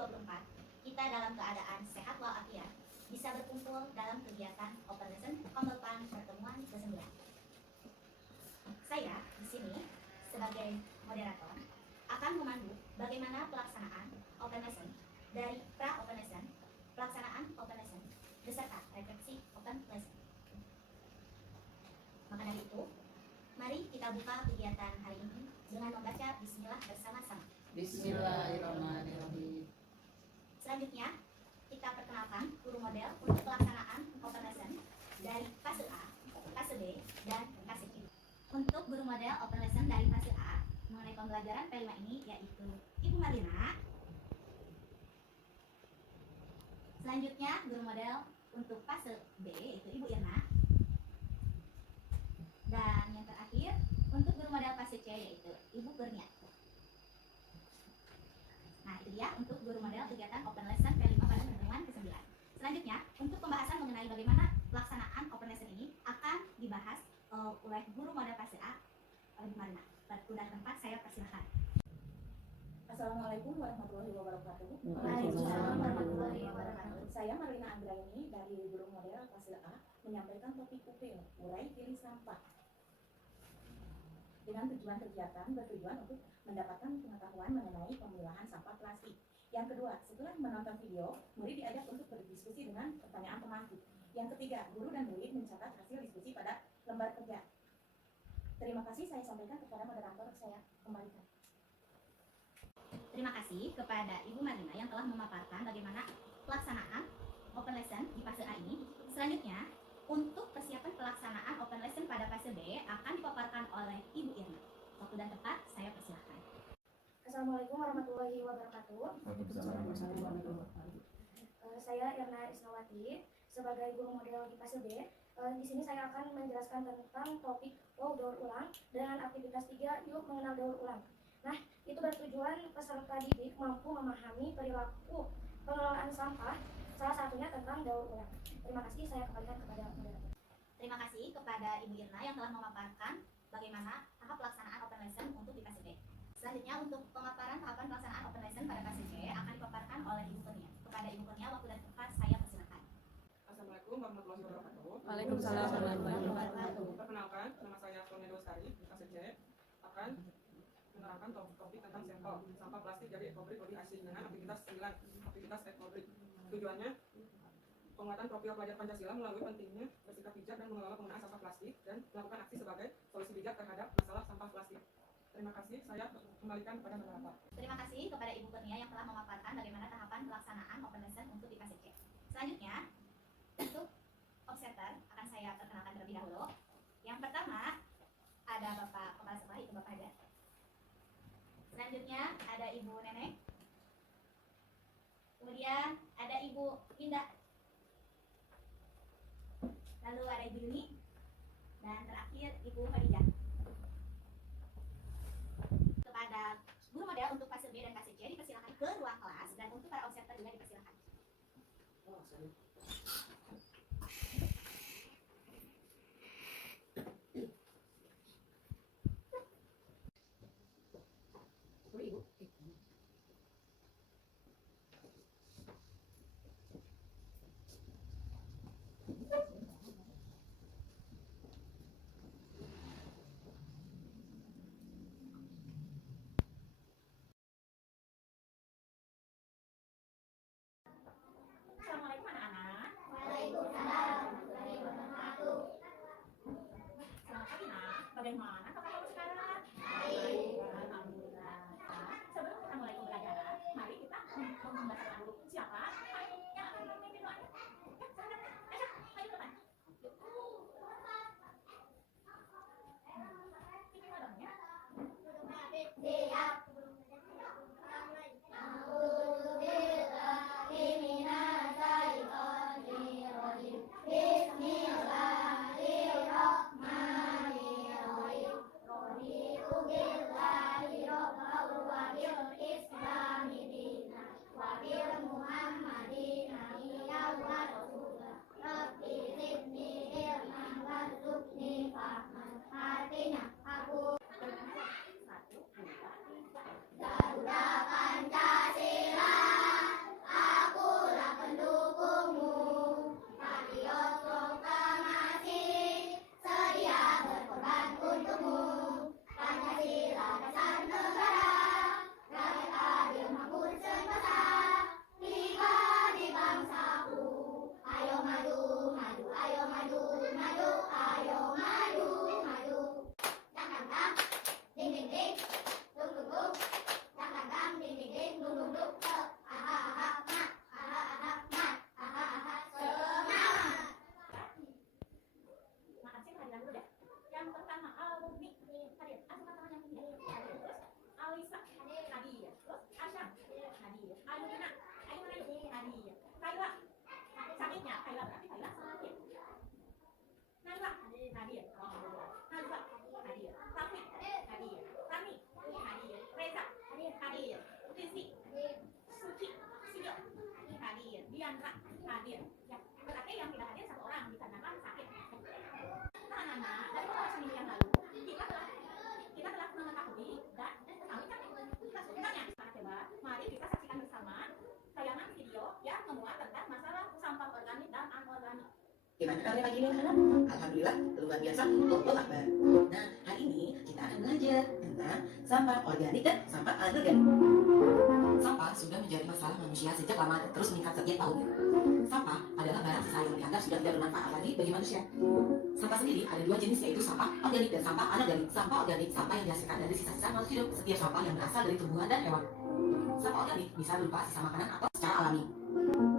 2024 kita dalam keadaan sehat walafiat bisa berkumpul dalam kegiatan Open Lesson Kombelpan pertemuan ke-9. Saya di sini sebagai moderator akan memandu bagaimana pelaksanaan Open Lesson dari pra Open Lesson, pelaksanaan Open Lesson, beserta refleksi Open Lesson. Maka dari itu, mari kita buka kegiatan hari ini dengan membaca Bismillah bersama-sama. Bismillahirrahmanirrahim. Selanjutnya, kita perkenalkan guru model untuk pelaksanaan Open Lesson dari fase A, fase B, dan fase C. Untuk guru model Open Lesson dari fase A mengenai pembelajaran P5 ini yaitu Ibu Marlina. Selanjutnya, guru model untuk fase B yaitu Ibu Irna. Dan yang terakhir, untuk guru model fase C yaitu Ibu Kurnia. Nah, itu dia untuk guru model kegiatan Open Lesson P5 pada pertemuan ke-9. Selanjutnya, untuk pembahasan mengenai bagaimana pelaksanaan Open Lesson ini akan dibahas oleh guru model fase A, Ibu Marlina. Udah tempat, saya persilahkan. Assalamualaikum warahmatullahi wabarakatuh. Waalaikumsalam warahmatullahi wabarakatuh. Saya Marlina Anggraini dari guru model fase A menyampaikan topik UP, urai pilih sampah. Dengan tujuan kegiatan bertujuan untuk mendapatkan pengetahuan mengenai pemilahan sampah plastik. Yang kedua, setelah menonton video, murid diajak untuk berdiskusi dengan pertanyaan pemantik. Yang ketiga, guru dan murid mencatat hasil diskusi pada lembar kerja. Terima kasih, saya sampaikan kepada moderator, saya kembalikan. Terima kasih kepada Ibu Marlina yang telah memaparkan bagaimana pelaksanaan Open Lesson di fase A ini. Selanjutnya, untuk persiapan pelaksanaan Open Lesson pada fase B akan dipaparkan oleh Ibu Irna. Waktu dan tempat, saya persilahkan. Assalamualaikum warahmatullahi wabarakatuh. Saya Irna Isnawati sebagai guru model di fase B. Di sini saya akan menjelaskan tentang topik wow daur ulang dengan aktivitas 3 yuk mengenal daur ulang. Nah, itu bertujuan peserta didik mampu memahami perilaku pengelolaan sampah, salah satunya tentang daur ulang. Terima kasih, saya kembalikan kepada moderator. Terima kasih kepada Ibu Irna yang telah memaparkan bagaimana tahap pelaksanaan Open Lesson untuk di fase B. Selanjutnya, untuk pemaparan tahapan pelaksanaan Open Lesson pada fase C akan dipaparkan oleh Ibu Kurnia. Kepada Ibu Kurnia, waktu dan tempat, saya persilakan. Assalamualaikum warahmatullahi wabarakatuh. Waalaikumsalam warahmatullahi wabarakatuh. Perkenalkan, nama saya Kurnia Dosari, di fase C akan menerangkan topik tentang sampel sampah plastik dari ekobrik body asing dengan aktivitas 9 aktivitas ekobrik. Tujuannya penguatan profil pelajar Pancasila melalui pentingnya bersikap bijak dan mengelola penggunaan sampah plastik dan melakukan aksi sebagai solusi bijak terhadap masalah sampah plastik. Terima kasih, saya kembalikan kepada moderator. Terima kasih kepada Ibu Kurnia yang telah memaparkan bagaimana tahapan pelaksanaan Open Lesson untuk di fase C. Selanjutnya, untuk observer akan saya perkenalkan terlebih dahulu. Yang pertama, ada Bapak Kepala Sekolah, itu Bapak Hajar. Selanjutnya, ada Ibu Neneng. Kemudian, ada Ibu Indah. Lalu ada Ibu Yuni. Dan terakhir, Ibu Khadijah. Kepada guru model untuk fase B dan fase C dipersilakan ke ruang kelas, dan untuk para observer juga dipersilakan. Assalamualaikum anak-anak. Selamat pagi nak. Bagaimana kabar kamu sekarang? Alhamdulillah. Sebelum kita mulai pembelajaran, mari kita membacakan dulu. Siapa yang akan memimpin doanya? Ya, silakan. Ayo, maju ke depan. Yuk. Pimpin doanya. hadir. Kaila, sakitnya Kaila berarti Kaila sakit. Najwa hadir. Najwa hadir. Taufik hadir. Rani hadir. Reza hadir. Rizky, Suci, Sijo hadir. Diandra hadir. Ya, berarti yang tidak hadir satu orang dikarenakan sakit. Nah, dari beberapa minggu yang lalu kita telah mengetahui dan sebenarnya coba mari kita saksikan bersama tayangan video yang memuat tentang masalah sampah organik dan anorganik. Gimana kabarnya pagi ini anak-anak? Alhamdulillah luar biasa, Allahu Akbar. Nah, hari ini kita akan belajar tentang sampah organik dan sampah anorganik. Sampah sudah menjadi masalah manusia sejak lama dan terus meningkat setiap tahunnya. Sampah adalah barang sisa yang dianggap sudah tidak bermanfaat lagi bagi manusia. Sampah sendiri ada dua jenis, yaitu sampah organik dan sampah anorganik. Sampah organik sampah yang dihasilkan dari sisa-sisa makhluk hidup, setiap sampah yang berasal dari tumbuhan dan hewan. Sampah organik bisa berupa sisa makanan atau secara alami.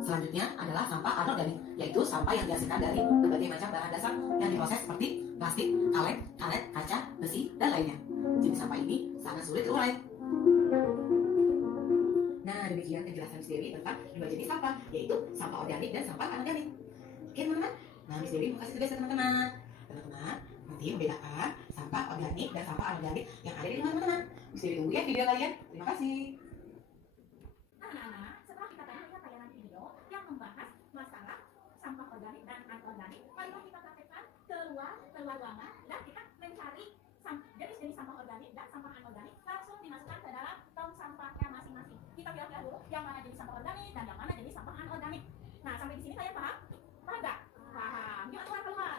Selanjutnya adalah sampah anorganik, yaitu sampah yang dihasilkan dari berbagai macam bahan dasar yang diproses seperti plastik, karet, kaca, besi, dan lainnya. Jenis sampah ini sangat sulit terurai. Nah, demikian penjelasan Miss Dewi tentang dua jenis sampah, yaitu sampah organik dan sampah anorganik. Oke teman-teman, nah Miss Dewi mau kasih tugas ke teman-teman. Teman-teman, nanti membedakan sampah organik dan sampah anorganik yang ada di rumah teman-teman. Miss Dewi tunggu ya video kalian. Terima kasih. Anak-anak, setelah kita tadi melihat tayangan video yang membahas masalah sampah organik dan anorganik, marilah kita praktekkan keluar ruangan dan kita mencari jenis-jenis sampah organik dan sampah anorganik langsung dimasukkan ke dalam tong sampahnya masing-masing. Kita pilih dulu yang mana jenis sampah organik dan yang mana jenis sampah anorganik. Nah, sampai di sini kalian paham? Paham nggak? Paham. Gimana keluar?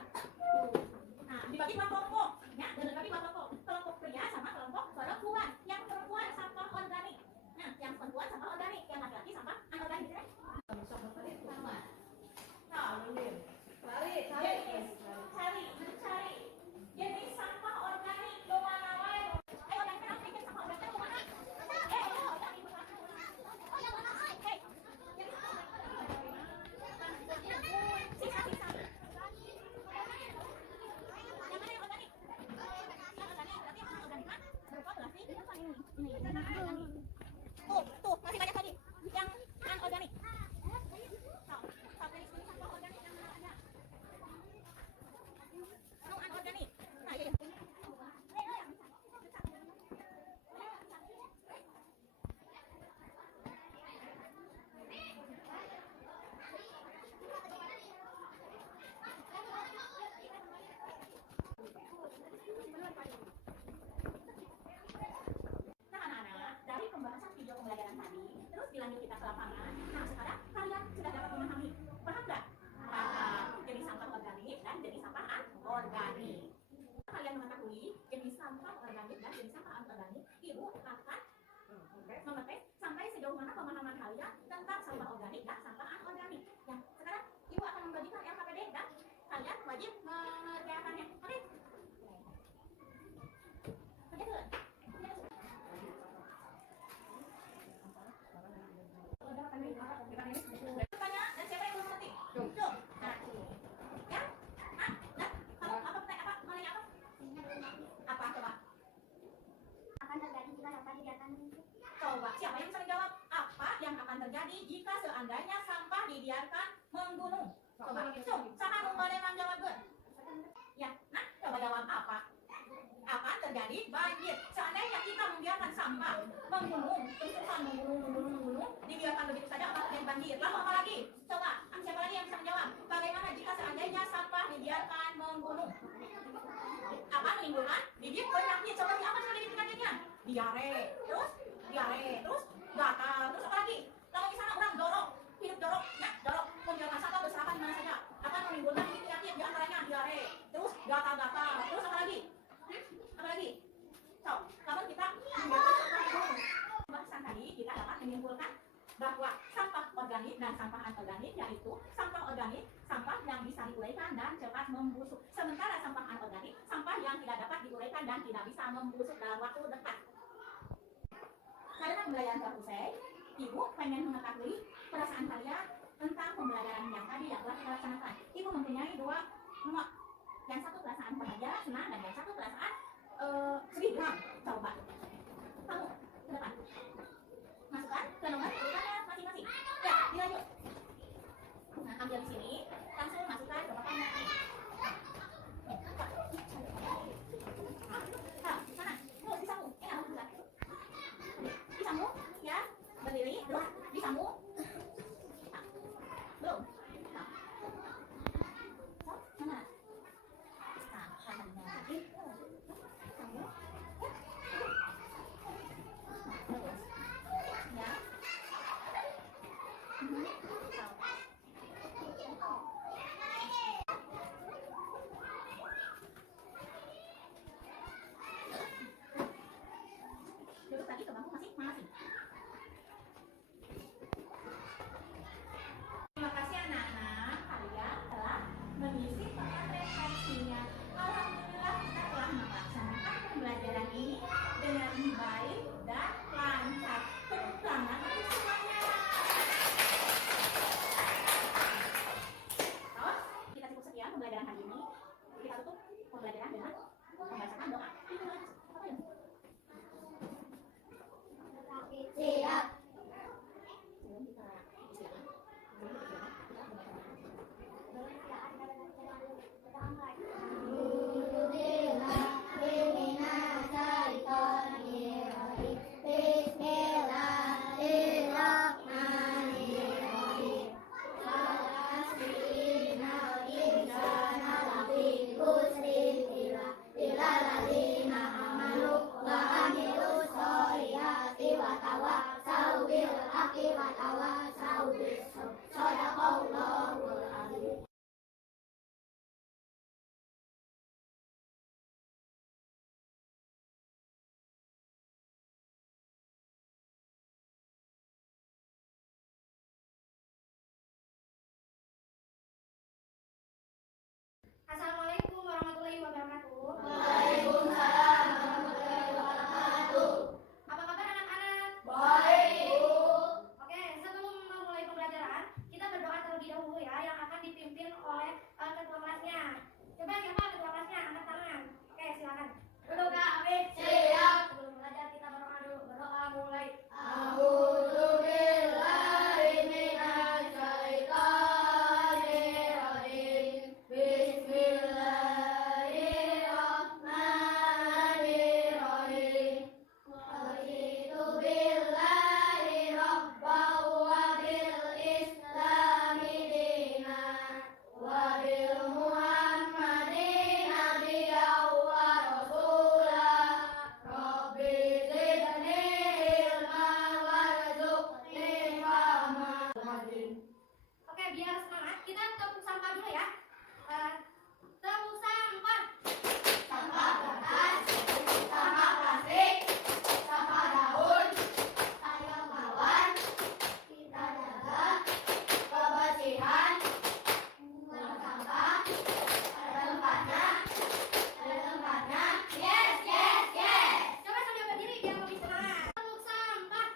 Nah, dibagi dua kelompok. Ya, dibagi dua kelompok. Kelompok pria sama kelompok perempuan. Yang perempuan sampah organik. Nah, yang perempuan sampah organik, yang laki-laki sampah anorganik. Cari. Jenis sampah organik lo mana wae? Organik apa jenis sampah organik lo mana? Tuh, masih banyak lagi yang anorganik. Sampai di sini sampah organik yang mana ada? Anorganik. Nah, iya. Dari pembahasan video pembelajaran tadi, terus dilanjut kita ke lapangan. Nah, sekarang kalian sudah dapat memahami. Paham nggak? Paham. Jenis sampah organik dan jenis sampah anorganik. Kalian mengetahui jenis sampah organik dan jenis sampah anorganik, Ibu akan mengetes sampai sejauh mana pemahaman kalian tentang sampah organik dan sampah anorganik. Ya, sekarang Ibu akan membagikan LKPD dan kalian wajib mengerjakannya. Oke? Betul. Tanya dan siapa yang belum ngerti? Tuh. Nah, ya? Kalau apa pertanyaan apa? Mau nanya apa? Apa coba? Akan terjadi jika sampah dibiarkan menumpuk. Coba siapa yang bisa menjawab? Apa yang akan terjadi jika seandainya sampah dibiarkan menggunung? Coba. Saha nu boleh menjawab? Ya, nah coba jawab apa? Akan terjadi banjir. Seandainya kita membiarkan sampah menggunung, terus-terusan menggunung, dibiarkan begitu saja akan terjadi banjir. Lalu apa lagi? Coba, siapa lagi yang bisa menjawab? Bagaimana jika seandainya sampah dibiarkan menggunung? Akan menimbulkan bibit penyakit. Coba apa saja bibit penyakitnya? Diare, terus gatal, terus apa lagi? Kalau misalnya orang dorok, hidup dorok, nah dorok, membiarkan sampah berserakan di mana saja, akan menimbulkan bibit penyakit, diantaranya diare, terus gatal-gatal, terus apa lagi? Apa lagi? So, kalau kita membiarkan sampah menggunung, pembahasan tadi kita dapat menyimpulkan bahwa sampah organik dan sampah anorganik, yaitu sampah organik, sampah yang bisa diuraikan dan cepat membusuk. Sementara sampah anorganik, sampah yang tidak dapat diuraikan dan tidak bisa membusuk dalam waktu dekat. Karena pembelajaran telah usai, Ibu pengen mengetahui perasaan kalian tentang pembelajaran yang tadi yang telah kita laksanakan. Ibu mempunyai dua nomor. Yang satu perasaan bahagia, senang, dan yang satu perasaan sedih. Coba kamu ke depan masukkan ke nomor urutannya masing-masing. Ya, dilanjut. Duduk lagi ke bangku masing-masing. Terima kasih anak-anak, kalian telah mengisi tempat refleksinya. Alhamdulillah kita telah melaksanakan pembelajaran ini dengan baik dan lancar. Tepuk tangan untuk semuanya. Terus kita cukup sekian pembelajaran hari ini. Kita tutup pembelajaran dengan membacakan doa. Itu aja. Apa ya? Siap. Sebelum kita istirahat, kita membacakan. Assalamualaikum warahmatullahi wabarakatuh. Waalaikumsalam warahmatullahi wabarakatuh. Apa kabar anak-anak? Baik, Bu. Oke, sebelum memulai pembelajaran, kita berdoa terlebih dahulu ya, yang akan dipimpin oleh ketua kelasnya. Coba siapa ketua kelasnya? Angkat tangan. Oke, silakan. Duduk Kak Afif. Siap. Sebelum belajar kita berdoa dulu. Berdoa mulai. A'udzu billahi minasy syaithanir rajim. Bismillahirrahmanirrahim. Raditu billahi rabban wa bil islami dinan wa bil muhammadin nabiyyan wa rasulah. Rabbi zidni ilman warzuqni fahman. Oke, biar semangat, kita tepuk sampah dulu ya. Tepuk sampah. Sampah kertas, sampah plastik, sampah daun, ayo kawan, kita jaga kebersihan. Buang sampah pada tempatnya, pada tempatnya. Yes, yes, yes. Coba sambil berdiri biar lebih semangat. Tepuk sampah.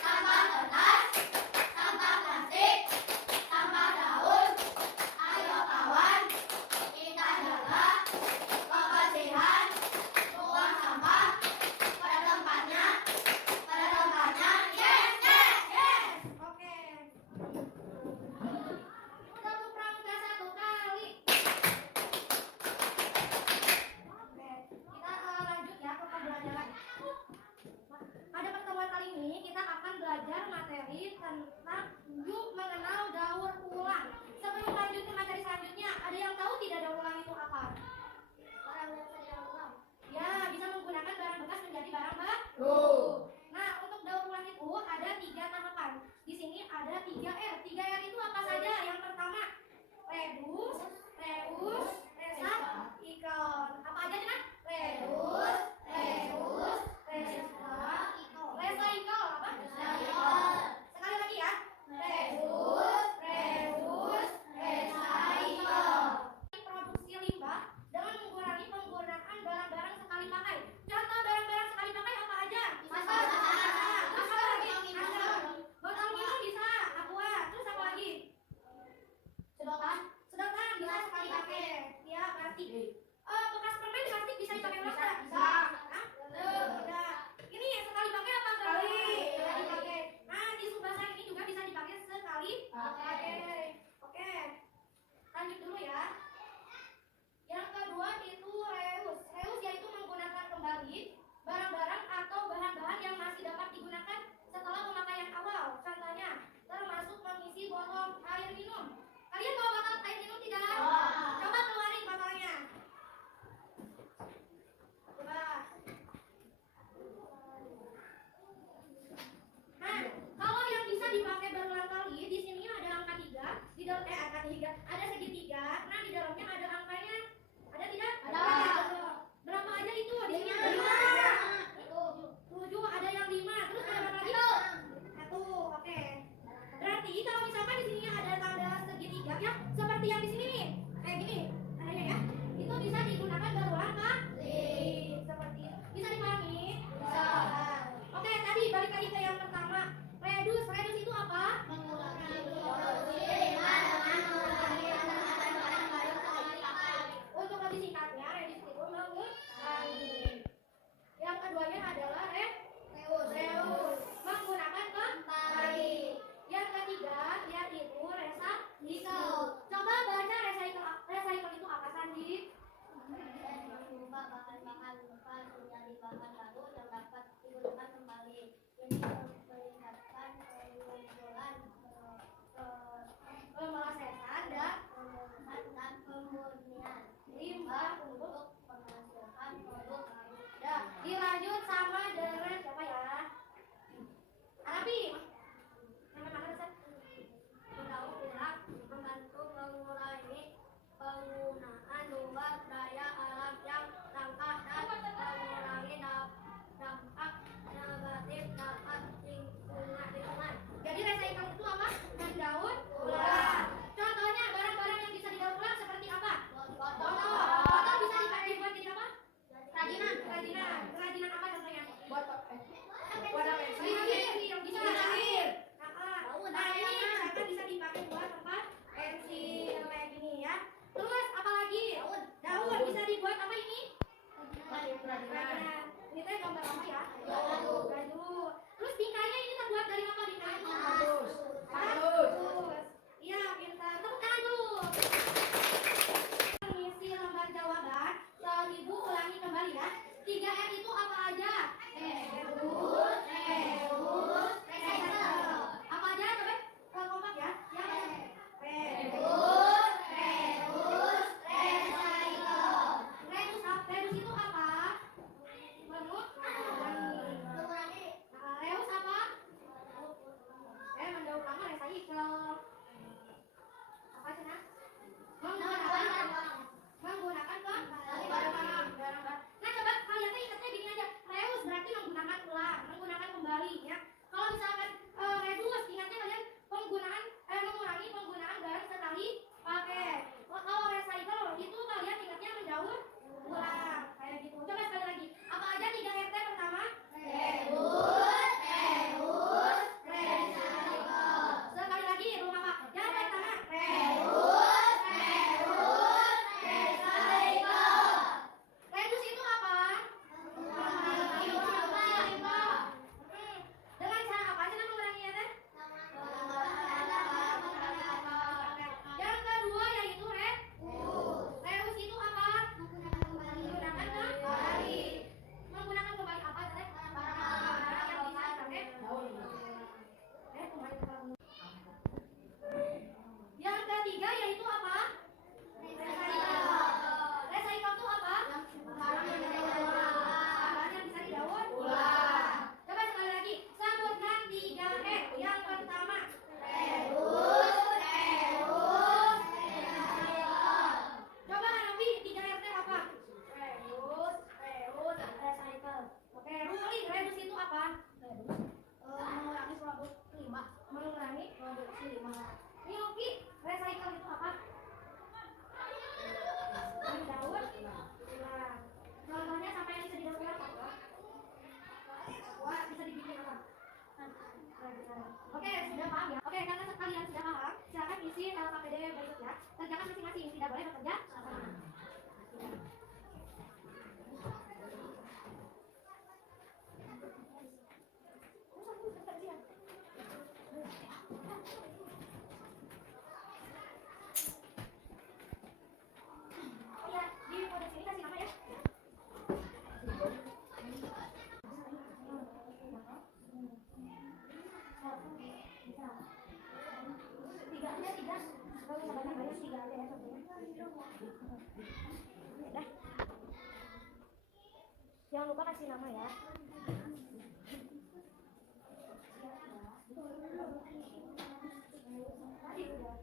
Sampah kertas, sampah plastik, sampah daun, ayo kawan, tiga. Ada segitiga. Nah di dalamnya ada angkanya. Ada tidak? Ada. Berapa aja itu? Di sini ada 5. 7. Ada yang 5. Terus ada berapa lagi? 1. Oke. Berarti kalau misalkan di sini ada tanda segitiga ya, seperti yang di sini nih. Kayak gini. Tandanya ya. Itu bisa digunakan berulang kali. Seperti itu. Bisa dipahami? Bisa. Oke, tadi balik lagi ke yang pertama. Redus. Redus itu apa? Untuk lebih singkatnya, redus itu mengurangi. Yang keduanya adalah reus. Menggunakan kembali. Yang ketiga yaitu recycle. Coba baca recycle. Recycle itu apa, Sandi? Mengubah bahan-bahan bekas menjadi bahan baru yang dapat digunakan kembali. Ini meningkatkan pengumpulan, Pemrosesan dan pemurnian limbah untuk menghasilkan produk baru. ya. Dilanjut sama dengan siapa ya? Arabi. Yang mana Ustaz? Mendaur ulang membantu mengurangi penggunaan sumber daya alam yang langka dan mengurangi dampak negatif dapat lingkungan. Jadi recycle itu apa? Mendaur ulang. Contohnya barang-barang yang bisa didaur ulang seperti apa? Botol. Botol bisa dibuat jadi apa? Kerajinan. Kerajinan apa contohnya? Botol. Wadah pensil. Bisa air. Nah ini misalkan bisa dipakai buat tempat pensil kayak gini ya. Terus apa lagi? Daun bisa dibuat apa ini? Kerajinan. Ini teh gambar apa ya? Gajah. Terus bingkainya ini terbuat dari apa bingkainya? Kardus. Iya, pintar. Tepuk tangan dulu. Mengisi lembar jawaban, 1000 ulangi kembali ya. 3R itu apa aja? Reus, recycle. Apa aja coba? Kompak ya. Yang Reus, recycle. Redus itu apa? Mengurangi Reus apa? Mendaur ulang recycle. Apa Cina? Menggunakan barang-barang. Nah coba kalian tuh ingatnya gini aja. Reus berarti menggunakan ulang, menggunakan kembali ya. Kalau misalkan redus, ingatnya kalian mengurangi penggunaan barang sekali pakai. Kalau recycle itu kalian ingatnya mendaur ulang kayak gitu. Coba sekali lagi. Apa aja 3RT pertama? Recycle. Sekali lagi rumah Pak. Yang pertama recycle. Redus itu apa? Dengan cara apa cara menguranginya teh? Yang kedua yaitu reus itu apa? Menggunakan kembali. Menggunakan kembali apa teh? Barang yang bisa dipakai. Yang ketiga yaitu apa? Recycle itu apa? Barang yang bisa didaur ulang. Coba sekali lagi, sebutkan 3R. Yang pertama, coba Arabi 3R teh apa? Reus, recycle. Oke, Ruli, redus itu apa? Mengurangi produksi limbah. Yuki, recycle itu apa? Mendaur ulang. Contohnya sampai yang bisa didaur ulang apa? Wah, bisa dibikin apa? Oke, sudah paham ya? Oke, karena kalian sudah paham, silakan isi LKPD berikut ya. Kerjakan masing-masing, tidak boleh bekerja sama. Oh ya, di kode sini kasih nama ya. Tiga aja, tiga. Kalau bisa banyak-banyak, 3 aja ya contohnya. Dah. Jangan lupa kasih nama ya. Tadi udah.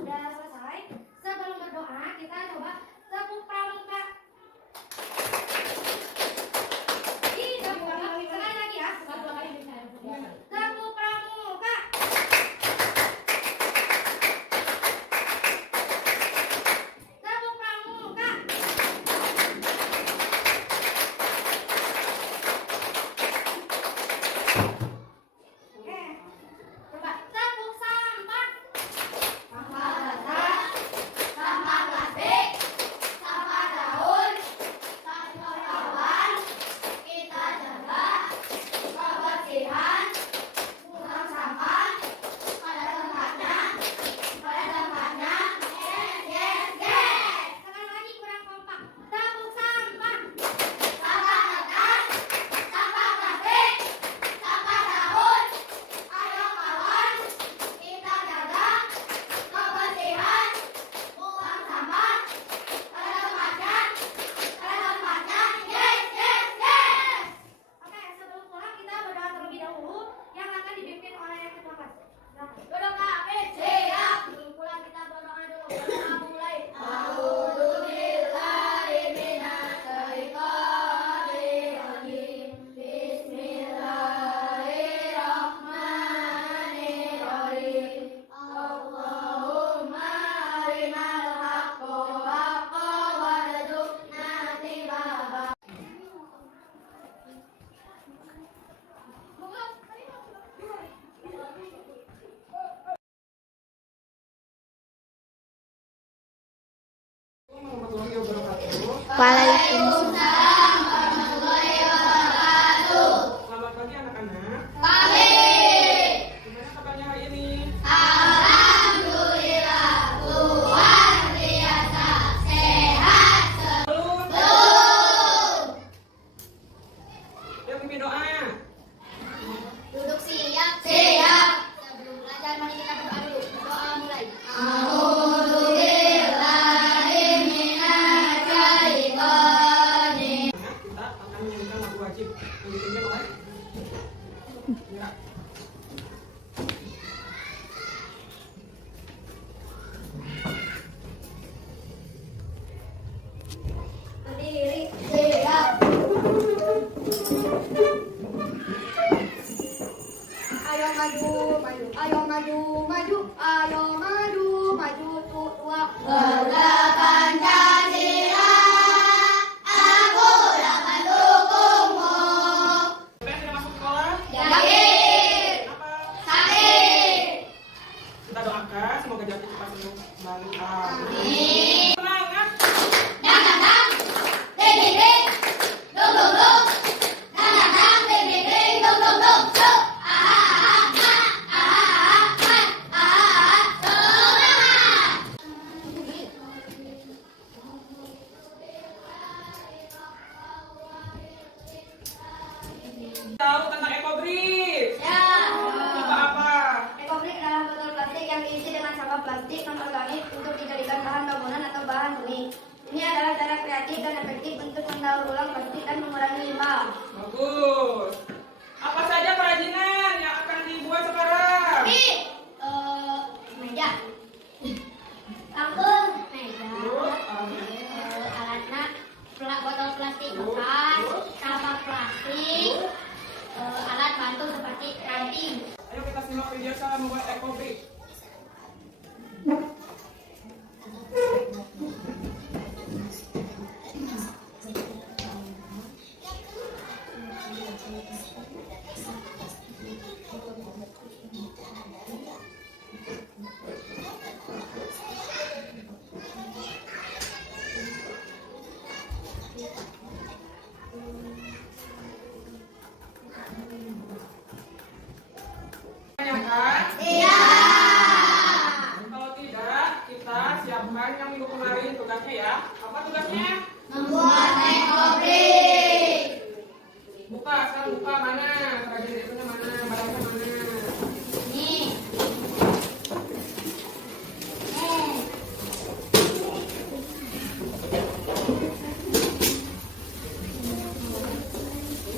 sudah selesai. Sebelum berdoa, kita coba tepuk pramuka. Tepuk pramuka. Sekali lagi ya. Tepuk pramuka. Tepuk pramuka. Coba tepuk sampah. Sampah basah, sampah plastik, sampah daun, sampah hewan. Kita jaga kebersihan, buang sampah pada tempatnya, Yes. Sekali lagi kurang kompak. Tepuk sampah. Sampah kertas, sampah plastik, sampah daun. Ayo kawan, kita jaga kebersihan, buang sampah pada tempatnya, Yes. Oke, sebelum pulang kita berdoa terlebih dahulu yang akan dipimpin oleh ketua kelas. Duduk Kak, siap. Sebelum pulang kita berdoa dulu. Kita mulai. Bismillahirrahmanirrahim. Allahumma arinal haqqa haqqan warzuqna ittiba'ah. Warahmatullahi wabarakatuh. Waalaikumsalam warahmatullahi wabarakatuh. Selamat pagi anak-anak. Pagi. Gimana kabarnya hari ini? Alhamdulillah luar biasa sehat. Yuk pimpin doa. Duduk siap. Sebelum belajar mari kita berdoa dulu. Doa mulai. Kita akan menyanyikan lagu wajib yang dipimpin oleh Mira. Berdiri. Siap. Ayo maju, tua. Bangga Pancasila, aku akan dukungmu. Kita sudah masuk sekolah? Yakin. Apa? Sakit. Kita doakan semoga jatuh cepat sembuh kembali. Amin. Semangat. Dang dang dang, ding ding ding, dung dung dung. Dang dang dang, ding ding ding, dung dung dung. Tahu tentang ekobrik? Ya. Apa? Ekobrik adalah botol plastik yang diisi dengan sampah plastik non-organik untuk dijadikan bahan bangunan atau bahan huni. Ini adalah cara kreatif dan efektif untuk mendaur ulang plastik dan mengurangi limbah. Bagus. Apa saja kerajinan yang akan dibuat sekarang? Meja. Tanggung. Meja. Terus, Alatnya botol plastik bekas, sampah plastik, alat bantu seperti ranting. ayo kita simak video cara membuat ekobrik. Tanyakan? Iya. Kalau tidak, kita siapkan yang minggu kemarin tugasnya ya. Apa tugasnya? Membuat ekobrik. Buka, sekarang buka mana? Kerajinan itunya mana? Barangnya mana? Nih.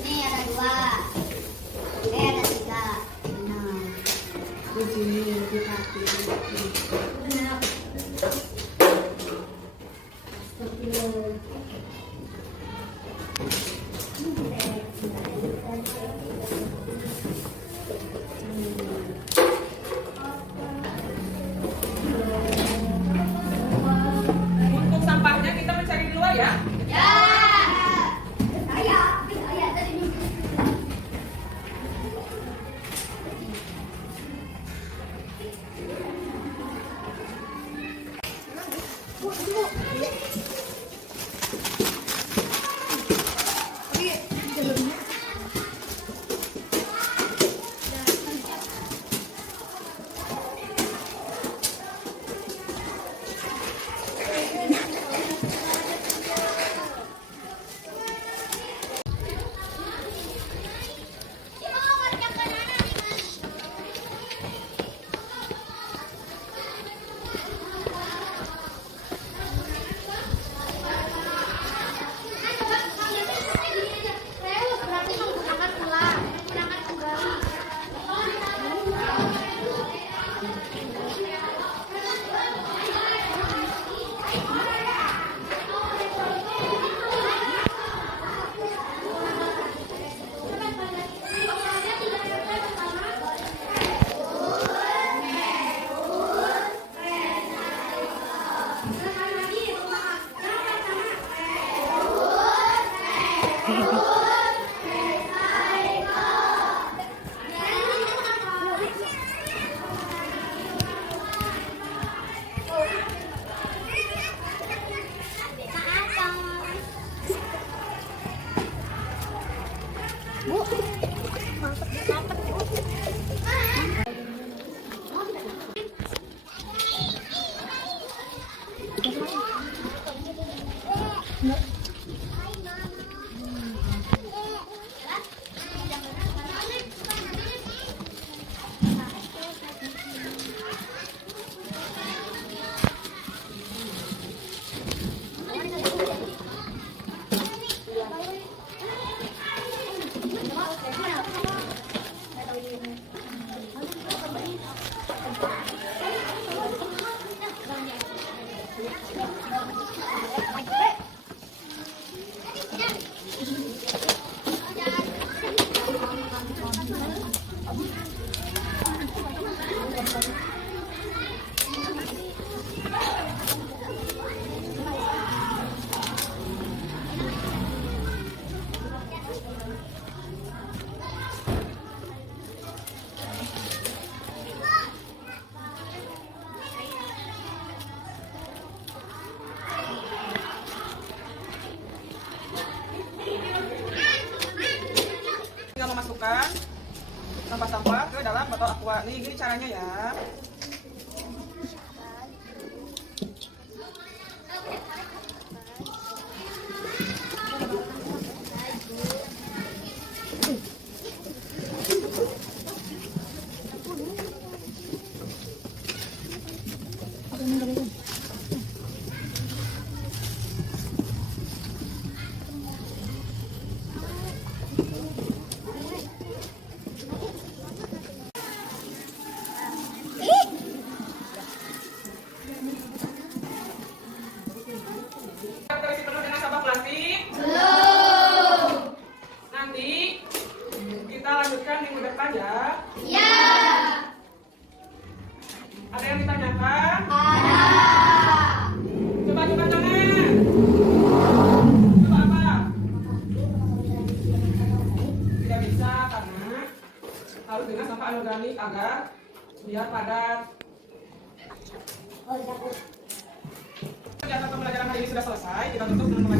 Ini ada 2. Ada 3. Nah. Di sini di kaki. Benar. aqua. Nih gini caranya ya. Terisi penuh dengan sampah plastik? Belum. Nanti kita lanjutkan minggu depan ya. Ya. Ada yang ditanyakan? Ada. Coba tangan. Coba apa? Tidak bisa karena harus dengan sampah anorganik agar biar padat. Kegiatan pembelajaran hari ini sudah selesai. Kita tutup dengan